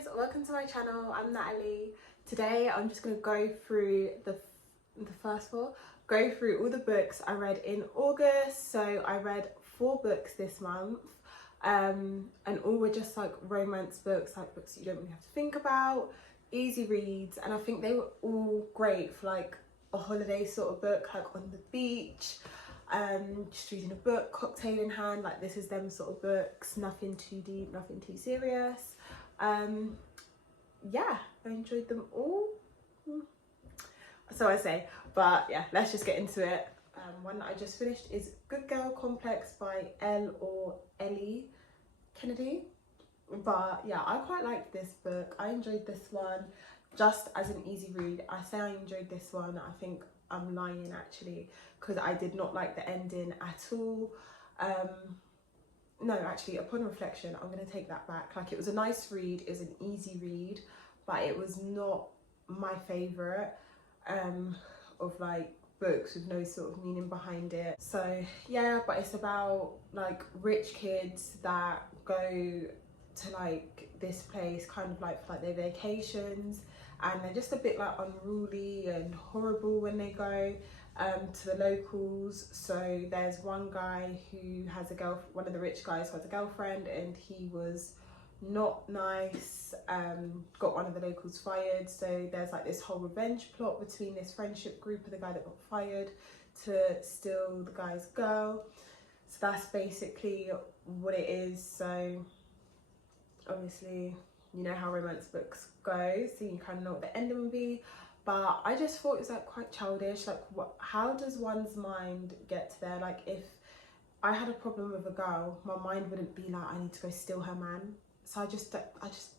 guys, welcome to my channel. I'm Natalie. Today I'm just going to go through the first four, go through all the books I read in August. So I read 4 books this month, and all were just like romance books, like books you don't really have to think about, easy reads, and I think they were all great for like a holiday sort of book, like on the beach, just reading a book, cocktail in hand. Like this is them sort of books, nothing too deep, nothing too serious. Yeah, I enjoyed them all, so I say. But yeah, let's just get into it. One that I just finished is Good Girl Complex by Ellie Kennedy. But yeah, I quite liked this book. I enjoyed this one just as an easy read. I say I enjoyed this one, I think I'm lying actually, because I did not like the ending at all. No, actually, upon reflection, I'm going to take that back. Like, it was a nice read, it was an easy read, but it was not my favourite of like books with no sort of meaning behind it. So yeah, but it's about like rich kids that go to like this place kind of like for like their vacations, and they're just a bit like unruly and horrible when they go to the locals. So there's one guy who has one of the rich guys who has a girlfriend, and he was not nice, got one of the locals fired. So there's like this whole revenge plot between this friendship group of the guy that got fired to steal the guy's girl. So that's basically what it is. So obviously you know how romance books go, so you kind of know what the ending will be. But I just thought it was like quite childish. Like, how does one's mind get to there? Like, if I had a problem with a girl, my mind wouldn't be like, I need to go steal her man. So I just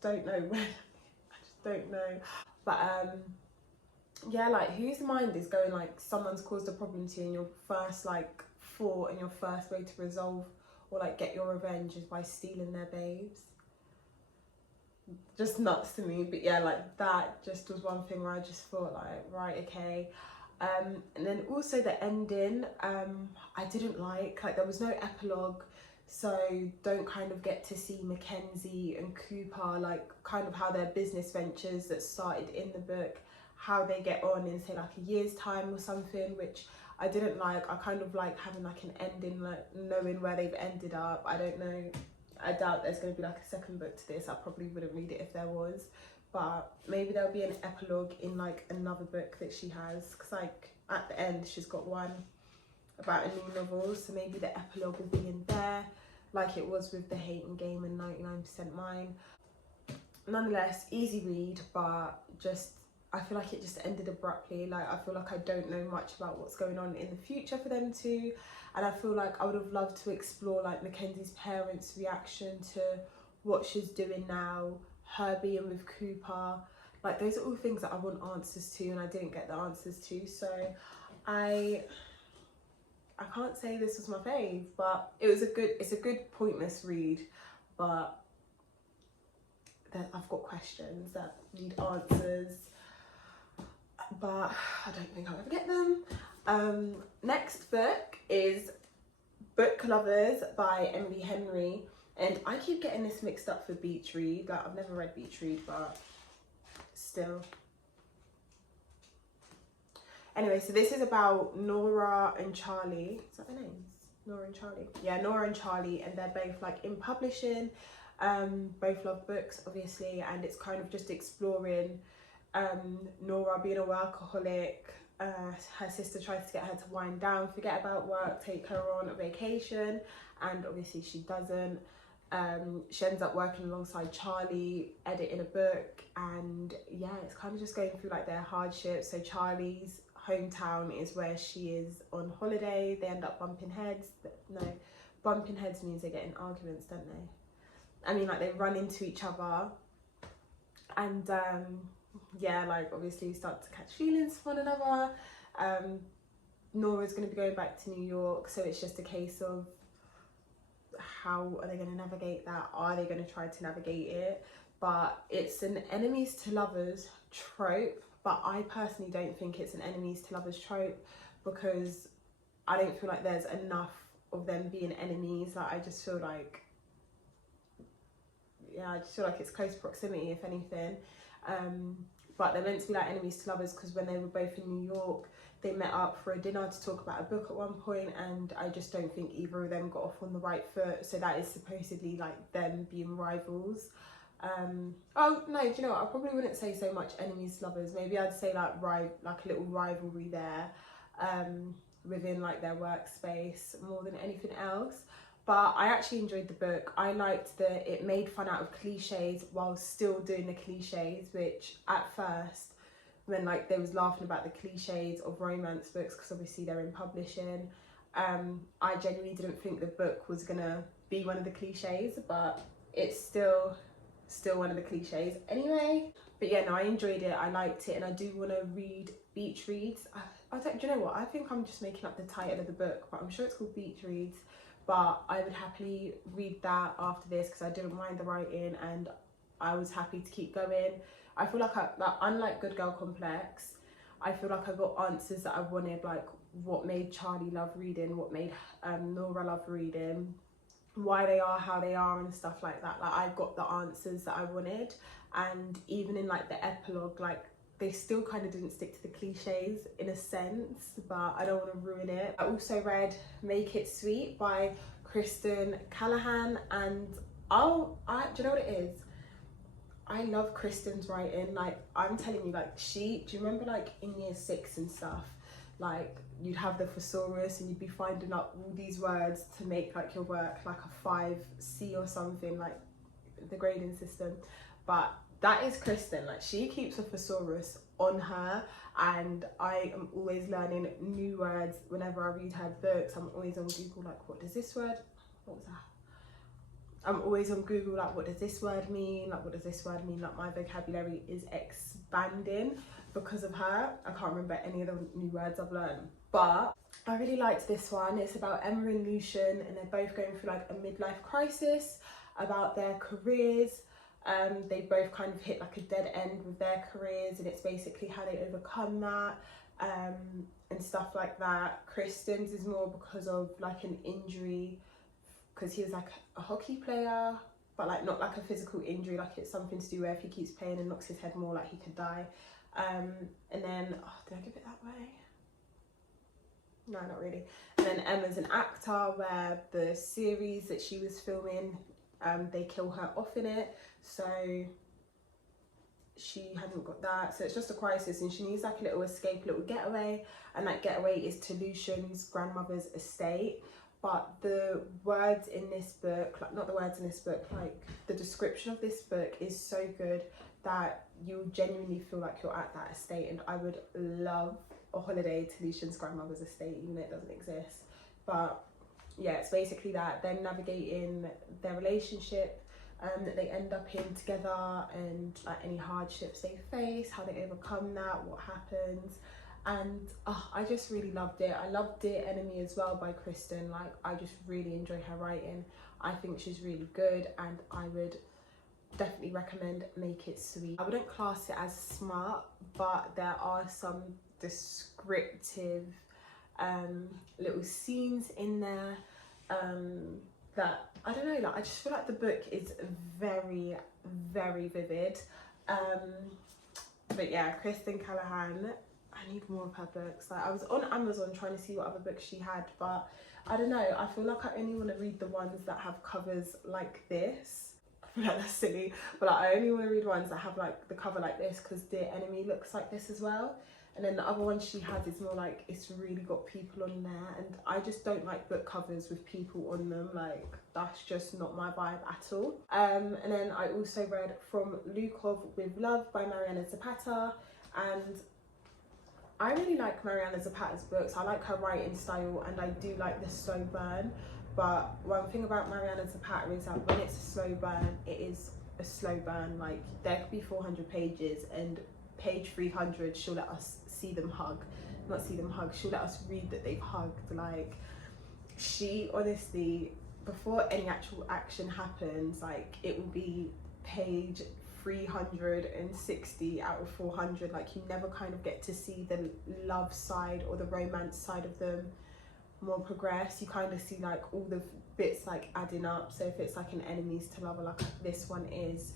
don't know where. I just don't know. But yeah, like, whose mind is going like someone's caused a problem to you, and your first like thought and your first way to resolve or like get your revenge is by stealing their babes? Just nuts to me. But yeah, like that just was one thing where I just thought like, right, okay. And then also the ending, I didn't like there was no epilogue, so don't kind of get to see Mackenzie and Cooper, like kind of how their business ventures that started in the book, how they get on in say like a year's time or something, which I didn't like. I kind of like having like an ending, like knowing where they've ended up. I don't know, I doubt there's going to be like a second book to this. I probably wouldn't read it if there was, but maybe there'll be an epilogue in like another book that she has, because like at the end she's got one about a new novel, so maybe the epilogue will be in there, like it was with The Hating Game and 99% Mine. Nonetheless, easy read, but just I feel like it just ended abruptly. Like, I feel like I don't know much about what's going on in the future for them two, and I feel like I would have loved to explore like Mackenzie's parents' reaction to what she's doing now, her being with Cooper. Like, those are all things that I want answers to, and I didn't get the answers to. So I can't say this was my fave, but it's a good pointless read, but I've got questions that need answers, but I don't think I'll ever get them. Next book is Book Lovers by Emily Henry, and I keep getting this mixed up for Beach Read. Like, I've never read Beach Read, but still. Anyway, so this is about Nora and Charlie. Is that their names? Nora and Charlie? Yeah, Nora and Charlie, and they're both like in publishing. Both love books, obviously, and it's kind of just exploring Nora being a workaholic. Her sister tries to get her to wind down, forget about work, take her on a vacation, and obviously she doesn't. She ends up working alongside Charlie, editing a book, and yeah, it's kind of just going through like their hardships. So Charlie's hometown is where she is on holiday. They end up bumping heads. No, bumping heads means they get in arguments, don't they? I mean, like, they run into each other, and yeah, like, obviously start to catch feelings for one another. Nora's going to be going back to New York, so it's just a case of how are they going to navigate that? Are they going to try to navigate it? But it's an enemies to lovers trope, but I personally don't think it's an enemies to lovers trope, because I don't feel like there's enough of them being enemies. Like, I just feel like yeah, I just feel like it's close proximity if anything. But they're meant to be like enemies to lovers, because when they were both in New York, they met up for a dinner to talk about a book at one point, and I just don't think either of them got off on the right foot. So that is supposedly like them being rivals. Oh no, do you know what? I probably wouldn't say so much enemies to lovers. Maybe I'd say like a little rivalry there, within like their workspace more than anything else. But I actually enjoyed the book. I liked that it made fun out of cliches while still doing the cliches, which at first, when like they was laughing about the cliches of romance books, because obviously they're in publishing, I genuinely didn't think the book was gonna be one of the cliches, but it's still one of the cliches anyway. But yeah, no, I enjoyed it, I liked it, and I do want to read Beach Reads. I don't, do you know what, I think I'm just making up the title of the book, but I'm sure it's called Beach Reads. But I would happily read that after this, because I didn't mind the writing and I was happy to keep going. I feel like unlike Good Girl Complex, I feel like I got answers that I wanted, like what made Charlie love reading, what made Nora love reading, why they are how they are and stuff like that. Like I got the answers that I wanted, and even in like the epilogue, like they still kind of didn't stick to the cliches in a sense, but I don't want to ruin it. I also read Make It Sweet by Kristen Callahan, and do you know what it is? I love Kristen's writing. Like I'm telling you, like do you remember like in year 6 and stuff, like you'd have the thesaurus and you'd be finding up all these words to make like your work like a 5C or something, like the grading system. But that is Kristen. Like she keeps a thesaurus on her, and I am always learning new words whenever I read her books. I'm always on Google, like what was that? I'm always on Google, like what does this word mean? Like what does this word mean? Like my vocabulary is expanding because of her. I can't remember any of the new words I've learned. But I really liked this one. It's about Emma and Lucian, and they're both going through like a midlife crisis about their careers. They both kind of hit like a dead end with their careers, and it's basically how they overcome that, and stuff like that. Kristen's is more because of like an injury, because he was like a hockey player, but like not like a physical injury, like it's something to do where if he keeps playing and knocks his head more, like he could die. And then, did I give it that way? No, not really. And then Emma's an actor, where the series that she was filming, they kill her off in it, so she hadn't got that, so it's just a crisis and she needs like a little escape, a little getaway, and that getaway is to Lucian's grandmother's estate. But the words in this book, like not the words in this book, like the description of this book is so good that you'll genuinely feel like you're at that estate, and I would love a holiday to Lucian's grandmother's estate, even though it doesn't exist. But yeah, it's basically that, them navigating their relationship, that they end up in together, and like any hardships they face, how they overcome that, what happens. And I just really loved it. I loved Dear Enemy as well by Kristen. Like I just really enjoy her writing. I think she's really good, and I would definitely recommend Make It Sweet. I wouldn't class it as smart, but there are some descriptive little scenes in there that, I don't know, like I just feel like the book is very, very vivid. But yeah, Kristen Callahan, I need more of her books. Like I was on Amazon trying to see what other books she had, but I don't know, I feel like I only want to read the ones that have covers like this. I feel like that's silly, but like, I only want to read ones that have like the cover like this, because Dear Enemy looks like this as well. And then the other one she has is more like, it's really got people on there, and I just don't like book covers with people on them. Like that's just not my vibe at all. And then I also read From Lukov with Love by Mariana Zapata, and I really like Mariana Zapata's books. I like her writing style, and I do like the slow burn. But one thing about Mariana Zapata is that when it's a slow burn, it is a slow burn. Like there could be 400 pages, and page 300 she'll let us see them hug. Not see them hug, she'll let us read that they've hugged. Like she honestly, before any actual action happens, like it will be page 360 out of 400. Like you never kind of get to see the love side or the romance side of them more progressed. You kind of see like all the bits like adding up. So if it's like an enemies to lover, like this one is,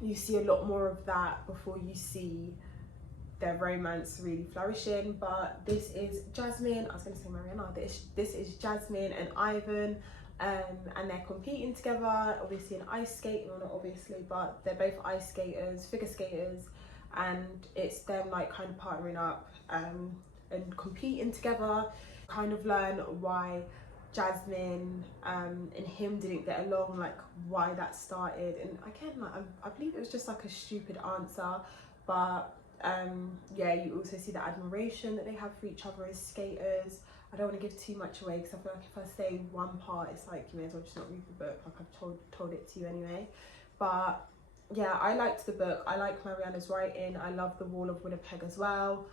you see a lot more of that before you see their romance really flourishing. But this is Jasmine, I was going to say Mariana, this is Jasmine and Ivan, and they're competing together, obviously in ice skating, or not obviously, but they're both ice skaters, figure skaters, and it's them like kind of partnering up and competing together. Kind of learn why Jasmine and him didn't get along, like why that started. And again, like I believe it was just like a stupid answer, but yeah, you also see the admiration that they have for each other as skaters. I don't want to give too much away because I feel like if I say one part, it's like you may as well just not read the book, like I've told it to you anyway. But yeah, I liked the book. I like Mariana's writing. I love the Wall of Winnipeg as well.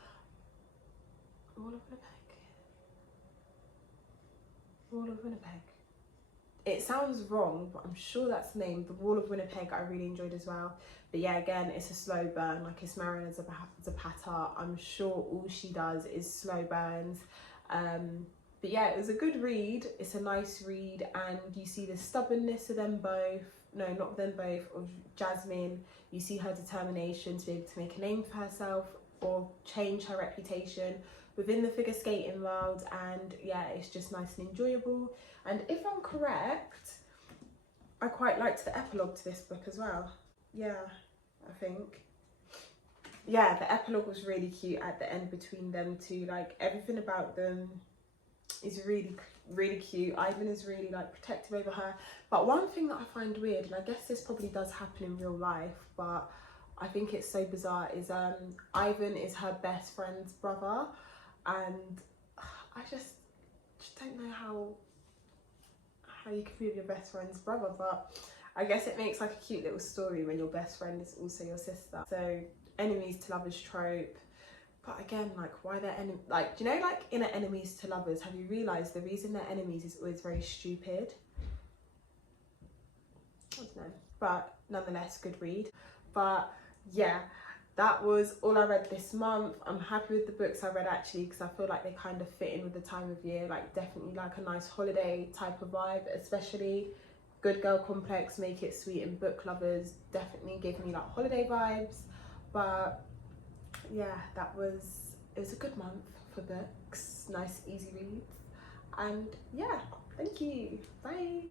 Wall of Winnipeg? Wall of Winnipeg. It sounds wrong, but I'm sure that's the name. The Wall of Winnipeg I really enjoyed as well. But yeah, again, it's a slow burn. Like, it's Mariana Zapata. I'm sure all she does is slow burns. But yeah, it was a good read. It's a nice read, and you see the stubbornness of them both. No, not them both, of Jasmine. You see her determination to be able to make a name for herself or change her reputation within the figure skating world. And yeah, it's just nice and enjoyable. And if I'm correct, I quite liked the epilogue to this book as well. Yeah, I think. Yeah, the epilogue was really cute at the end between them two. Like, everything about them is really, really cute. Ivan is really like protective over her. But one thing that I find weird, and I guess this probably does happen in real life, but I think it's so bizarre, is Ivan is her best friend's brother, and I just don't know how you can be with your best friend's brother. But I guess it makes like a cute little story when your best friend is also your sister. So enemies to lovers trope. But again, like, why they're enemies? Like, do you know, like in an enemies to lovers, have you realised the reason they're enemies is always very stupid? I don't know. But nonetheless, good read. But yeah, that was all I read this month. I'm happy with the books I read, actually, because I feel like they kind of fit in with the time of year. Like, definitely like a nice holiday type of vibe, especially Good Girl Complex, Make It Sweet, and Book Lovers definitely give me like holiday vibes. But yeah, it was a good month for books, nice easy reads, and yeah, thank you, bye.